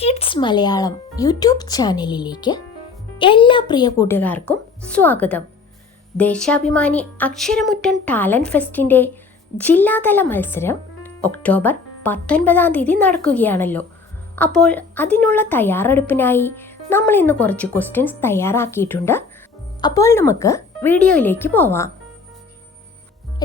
Kids Malayalam YouTube ചാനലിലേക്ക് എല്ലാ പ്രിയ കൂട്ടുകാർക്കും സ്വാഗതം. ദേശാഭിമാനി അക്ഷരമുറ്റം ടാലന്റ് ഫെസ്റ്റിൻ്റെ ജില്ലാതല മത്സരം ഒക്ടോബർ 19 നടക്കുകയാണല്ലോ. അപ്പോൾ അതിനുള്ള തയ്യാറെടുപ്പിനായി നമ്മൾ ഇന്ന് കുറച്ച് ക്വസ്റ്റ്യൻസ് തയ്യാറാക്കിയിട്ടുണ്ട്. അപ്പോൾ നമുക്ക് വീഡിയോയിലേക്ക് പോവാം.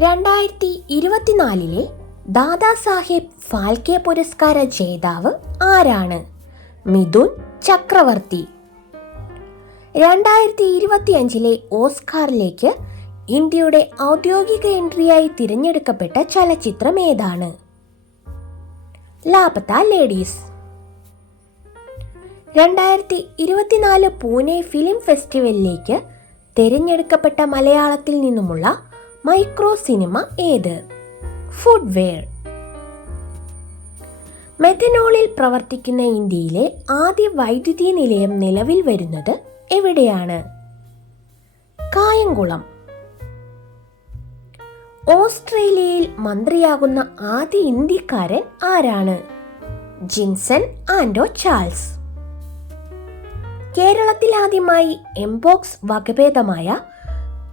2024 ദാദാ സാഹേബ് ഫാൽക്കെ പുരസ്കാര ജേതാവ് ആരാണ്? മിഥുൻ ചക്രവർത്തി. 2025 ഓസ്കാറിലേക്ക് ഇന്ത്യയുടെ ഔദ്യോഗിക എൻട്രിയായി തിരഞ്ഞെടുക്കപ്പെട്ട ചലച്ചിത്രം ഏതാണ്? ലാപത്ത ലേഡീസ്. 2024 പൂനെ ഫിലിം ഫെസ്റ്റിവലിലേക്ക് തിരഞ്ഞെടുക്കപ്പെട്ട മലയാളത്തിൽ നിന്നുമുള്ള മൈക്രോ സിനിമ ഏത്? ഫുഡ്വെയർ. മെഥനോളിൽ പ്രവർത്തിക്കുന്ന ഇന്ത്യയിലെ ആദ്യ വൈദ്യുതി നിലയം നിലവിൽ വരുന്നത് എവിടെയാണ്? കായംകുളം. ഓസ്ട്രേലിയയിൽ മന്ത്രിയാകുന്ന ആദ്യ ഇന്ത്യക്കാരൻ ആരാണ്? ജിൻസൺ ആൻഡോ ചാൾസ്. കേരളത്തിൽ ആദ്യമായി എംപോക്സ് വകഭേദമായ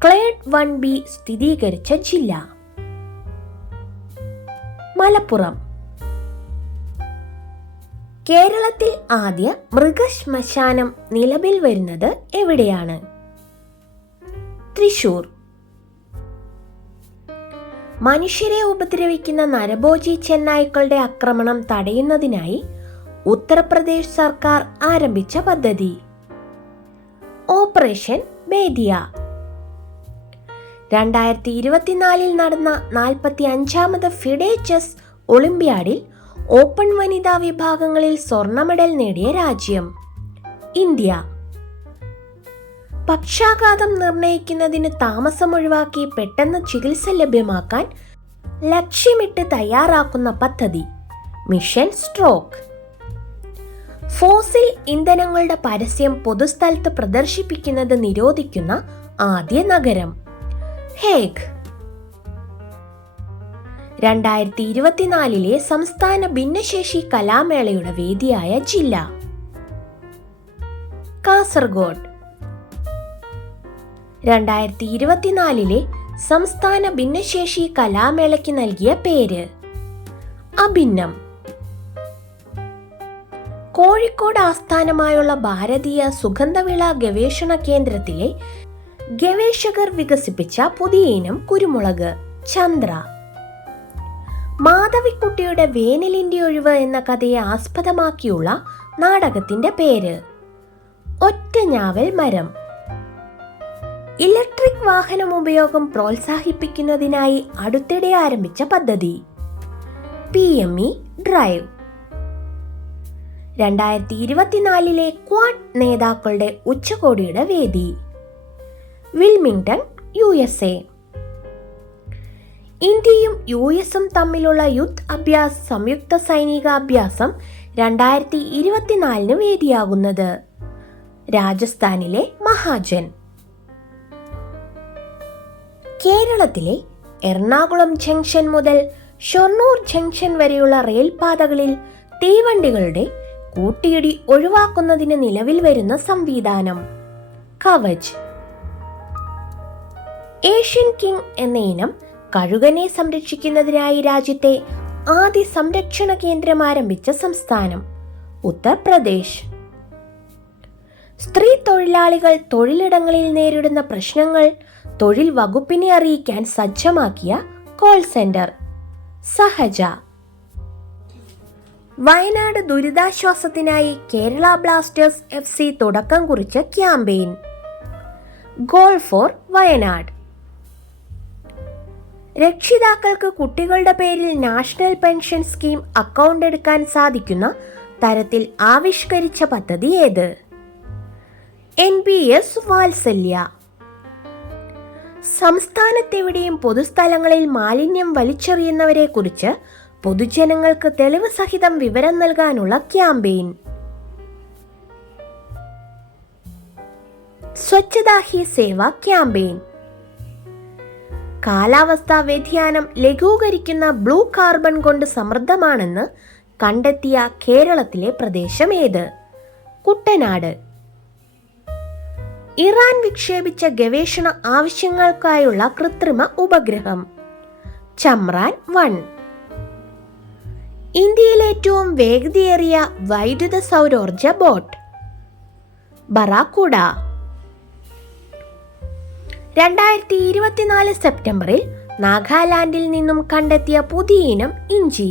ക്ലേഡ് 1B സ്ഥിരീകരിച്ച ജില്ല? മലപ്പുറം. കേരളത്തിൽ ആദ്യ മൃഗശ്മശാനം നിലവിൽ വരുന്നത് എവിടെയാണ്? തൃശൂർ. മനുഷ്യരെ ഉപദ്രവിക്കുന്ന നരഭോജി ചെന്നായ്ക്കളുടെ ആക്രമണം തടയുന്നതിനായി ഉത്തർപ്രദേശ് സർക്കാർ ആരംഭിച്ച പദ്ധതി? ഓപ്പറേഷൻ ബേദിയ. 2024 നടന്ന 45ാമത് ഫിഡെ ചെസ് ഒളിമ്പ്യാഡിൽ ഓപ്പൺ വനിതാ വിഭാഗങ്ങളിൽ സ്വർണ്ണ മെഡൽ നേടിയ രാജ്യം? ഇന്ത്യ. പക്ഷാഘാതം നിർണയിക്കുന്നതിന് താമസം ഒഴിവാക്കി പെട്ടെന്ന് ചികിത്സ ലഭ്യമാക്കാൻ ലക്ഷ്യമിട്ട് തയ്യാറാക്കുന്ന പദ്ധതി? Mission stroke. ഫോസിൽ ഇന്ധനങ്ങളുടെ പരസ്യം പൊതുസ്ഥലത്ത് പ്രദർശിപ്പിക്കുന്നത് നിരോധിക്കുന്ന ആദ്യ നഗരം? ഹേഗ്. 2024 സംസ്ഥാന ഭിന്നശേഷി കലാമേളയുടെ വേദിയായ ജില്ല? കാസർഗോഡ്. 2024 സംസ്ഥാന ഭിന്നശേഷി കലാമേളയ്ക്ക് നൽകിയ പേര്? അഭിന്നം. കോഴിക്കോട് ആസ്ഥാനമായുള്ള ഭാരതീയ സുഗന്ധവിള ഗവേഷണ കേന്ദ്രത്തിലെ ഗവേഷകർ വികസിപ്പിച്ച പുതിയ ഇനം കുരുമുളക്? ചന്ദ്ര. മാധവിക്കുട്ടിയുടെ വേനലിന്റെ ഒഴിവ് എന്ന കഥയെ ആസ്പദമാക്കിയുള്ള നാടകത്തിന്റെ പേര്? ഒറ്റഞ്ഞാവൽ മരം. ഇലക്ട്രിക് വാഹനം ഉപയോഗം പ്രോത്സാഹിപ്പിക്കുന്നതിനായി അടുത്തിടെ ആരംഭിച്ച പദ്ധതി? PME drive. 2024 ക്വാഡ് നേതാക്കളുടെ ഉച്ചകോടിയുടെ വേദി? Wilmington, USA. ഇന്ത്യയും US-ഉം തമ്മിലുള്ള യുദ്ധ അഭ്യാസ് സംയുക്ത സൈനിക അഭ്യാസം 2024 വേദിയാകുന്നത്? രാജസ്ഥാനിലെ മഹാജൻ. കേരളത്തിലെ എറണാകുളം ജംഗ്ഷൻ മുതൽ ഷൊർണൂർ ജംഗ്ഷൻ വരെയുള്ള റെയിൽപാതകളിൽ തീവണ്ടികളുടെ കൂട്ടിയിടി ഒഴിവാക്കുന്നതിന് നിലവിൽ വരുന്ന സംവിധാനം? കവച്. ഏഷ്യൻ കിങ് എന്ന ഇനം കഴുകനെ സംരക്ഷിക്കുന്നതിനായി രാജ്യത്തെ ആദ്യ സംരക്ഷണ കേന്ദ്രം ആരംഭിച്ച സംസ്ഥാനം? ഉത്തർപ്രദേശ്. സ്ത്രീ തൊഴിലാളികൾ തൊഴിലിടങ്ങളിൽ നേരിടുന്ന പ്രശ്നങ്ങൾ തൊഴിൽ വകുപ്പിനെ അറിയിക്കാൻ സജ്ജമാക്കിയ കോൾ സെന്റർ? സഹജ. വയനാട് ദുരിതാശ്വാസത്തിനായി കേരള ബ്ലാസ്റ്റേഴ്സ് FC തുടക്കം കുറിച്ച ക്യാമ്പയിൻ? Goal four Wayanad. രക്ഷിതാക്കൾക്ക് കുട്ടികളുടെ പേരിൽ നാഷണൽ പെൻഷൻ സ്കീം അക്കൗണ്ട് എടുക്കാൻ സാധിക്കുന്ന തരത്തിൽ ആവിഷ്കരിച്ച പദ്ധതി ഏത്? NPS വാത്സല്യ. സംസ്ഥാനത്തെവിടെയും പൊതുസ്ഥലങ്ങളിൽ മാലിന്യം വലിച്ചെറിയുന്നവരെ കുറിച്ച് പൊതുജനങ്ങൾക്ക് തെളിവ് സഹിതം വിവരം നൽകാനുള്ള ക്യാമ്പയിൻ? സ്വച്ഛതാ ഹി സേവ ക്യാമ്പയിൻ. കാലാവസ്ഥാ വ്യതിയാനം ലഘൂകരിക്കുന്ന ബ്ലൂ കാർബൺ കൊണ്ട് സമൃദ്ധമാണെന്ന് കണ്ടെത്തിയ കേരളത്തിലെ പ്രദേശം ഏത്? കുട്ടനാട്. ഇറാൻ വിക്ഷേപിച്ച ഗവേഷണ ആവശ്യങ്ങൾക്കായുള്ള കൃത്രിമ ഉപഗ്രഹം ചന്ദ്രയാൻ 1. ഇന്ത്യയിലെ ഏറ്റവും വേഗതയേറിയ വൈദ്യുത സൗരോർജ ബോട്ട് ബറാക്കൂഡ. 2024 സെപ്റ്റംബറിൽ നാഗാലാൻഡിൽ നിന്നും കണ്ടെത്തിയ പുതിയ ഇനം ഇഞ്ചി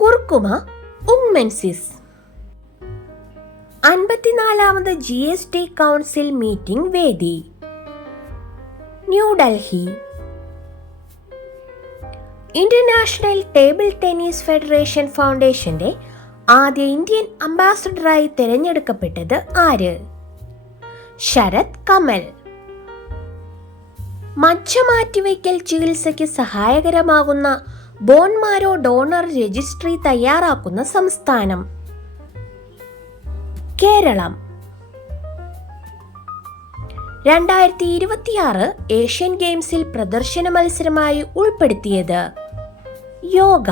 കുർക്കുമ ഉങ്മെൻസിസ്. 54ാമത് GST കൗൺസിൽ മീറ്റിംഗ് വേദി New Delhi. International table tennis federation ഫൗണ്ടേഷന്റെ ആദ്യ ഇന്ത്യൻ അംബാസഡറായി തിരഞ്ഞെടുക്കപ്പെട്ടത് ആര്? ശരത് കമൽ. മജ്ജ മാറ്റിവയ്ക്കൽ ചികിത്സയ്ക്ക് സഹായകരമാകുന്ന ബോൺ മാരോ ഡോണർ രജിസ്ട്രി തയ്യാറാക്കുന്ന സംസ്ഥാനം കേരളം. 2026 ഏഷ്യൻ ഗെയിംസിൽ പ്രദർശന മത്സരമായി ഉൾപ്പെടുത്തിയത് യോഗ.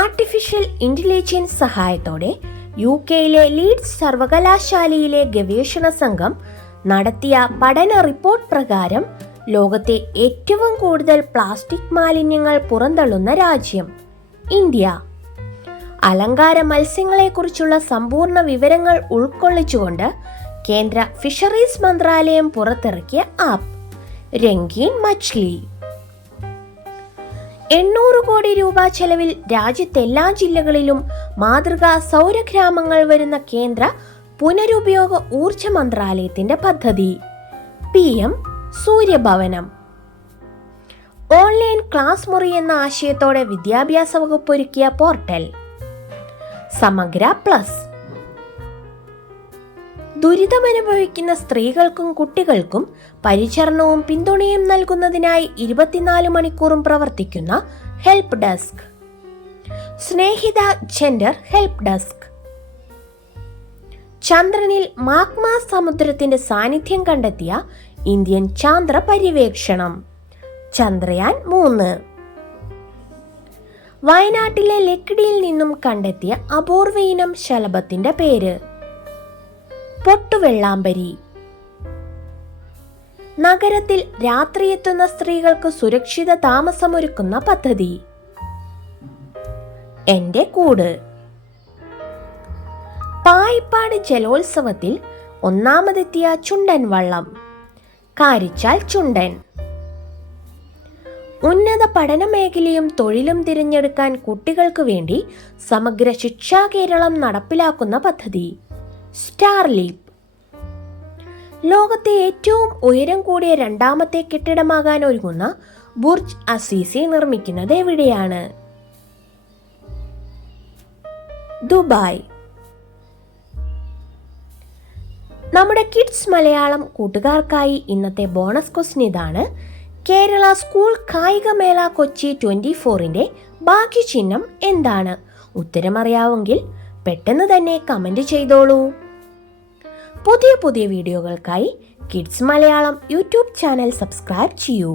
ആർട്ടിഫിഷ്യൽ ഇന്റലിജൻസ് സഹായത്തോടെ UK-യിലെ ലീഡ്സ് സർവകലാശാലയിലെ ഗവേഷണ സംഘം നടത്തിയ പഠന റിപ്പോർട്ട് പ്രകാരം ലോകത്തെ ഏറ്റവും കൂടുതൽ പ്ലാസ്റ്റിക് മാലിന്യങ്ങൾ പുറന്തള്ളുന്ന രാജ്യം ഇന്ത്യ. അലങ്കാര മത്സ്യങ്ങളെക്കുറിച്ചുള്ള സമ്പൂർണ്ണ വിവരങ്ങൾ ഉൾക്കൊള്ളിച്ചുകൊണ്ട് കേന്ദ്ര ഫിഷറീസ് മന്ത്രാലയം പുറത്തിറക്കിയ ആപ്പ് രംഗീൻ മച്ച്ലി. 800 കോടി രൂപ ചെലവിൽ രാജ്യത്തെല്ലാ ജില്ലകളിലും മാതൃകാ സൗരഗ്രാമങ്ങൾ വരുന്ന കേന്ദ്ര പുനരുപയോഗ ഊർജ മന്ത്രാലയത്തിന്റെ പദ്ധതി PM സൂര്യഭവനം. ഓൺലൈൻ ക്ലാസ് മുറി എന്ന ആശയത്തോടെ വിദ്യാഭ്യാസ വകുപ്പ് ഒരുക്കിയ പോർട്ടൽ സമഗ്ര പ്ലസ്. ദുരിതമനുഭവിക്കുന്ന സ്ത്രീകൾക്കും കുട്ടികൾക്കും പരിചരണവും പിന്തുണയും നൽകുന്നതിനായി 24 മണിക്കൂറും പ്രവർത്തിക്കുന്ന ഹെൽപ്പ് ഡെസ്ക് സ്നേഹിത ജെൻഡർ ഹെൽപ്പ് ഡെസ്ക്. ചന്ദ്രനിൽ മാഗ്മ സമുദ്രത്തിന്റെ സാന്നിധ്യം കണ്ടെത്തിയ ഇന്ത്യൻ ചാന്ദ്ര പര്യവേക്ഷണം ചന്ദ്രയാൻ 3. വയനാട്ടിലെ ലക്കിടിയിൽ നിന്നും കണ്ടെത്തിയ അപൂർവ ഇനം ശലഭത്തിന്റെ പേര് പൊട്ടുവെള്ളാമ്പരി. നഗരത്തിൽ രാത്രിയെത്തുന്ന സ്ത്രീകൾക്ക് സുരക്ഷിത താമസമൊരുക്കുന്ന പദ്ധതി എന്റെ കൂട്. പായിപ്പാട് ജലോത്സവത്തിൽ ഒന്നാമതെത്തിയ ചുണ്ടൻ വള്ളം കാരിച്ചാൽ ചുണ്ടൻ. ഉന്നത പഠന മേഖലയും തൊഴിലും തിരഞ്ഞെടുക്കാൻ കുട്ടികൾക്ക് വേണ്ടി സമഗ്ര ശിക്ഷാ കേരളം നടപ്പിലാക്കുന്ന പദ്ധതി സ്റ്റാർ ലീപ്. ലോകത്തെ ഏറ്റവും ഉയരം കൂടിയ രണ്ടാമത്തെ കെട്ടിടമാകാൻ ഒരുങ്ങുന്ന ബുർജ് അസീസി നിർമ്മിക്കുന്നത് എവിടെയാണ്? ദുബായ്. നമ്മുടെ കിഡ്സ് മലയാളം കൂട്ടുകാർക്കായി ഇന്നത്തെ ബോണസ് ക്വസ്റ്റ്യൻ ഇതാണ്. കേരള സ്കൂൾ കായികമേള കൊച്ചി 24ന്റെ ബാക്കി ചിഹ്നം എന്താണ്? ഉത്തരമറിയാമെങ്കിൽ പെട്ടെന്ന് തന്നെ കമന്റ് ചെയ്തോളൂ. പുതിയ വീഡിയോകൾക്കായി kids Malayalam YouTube channel subscribe ചെയ്യൂ.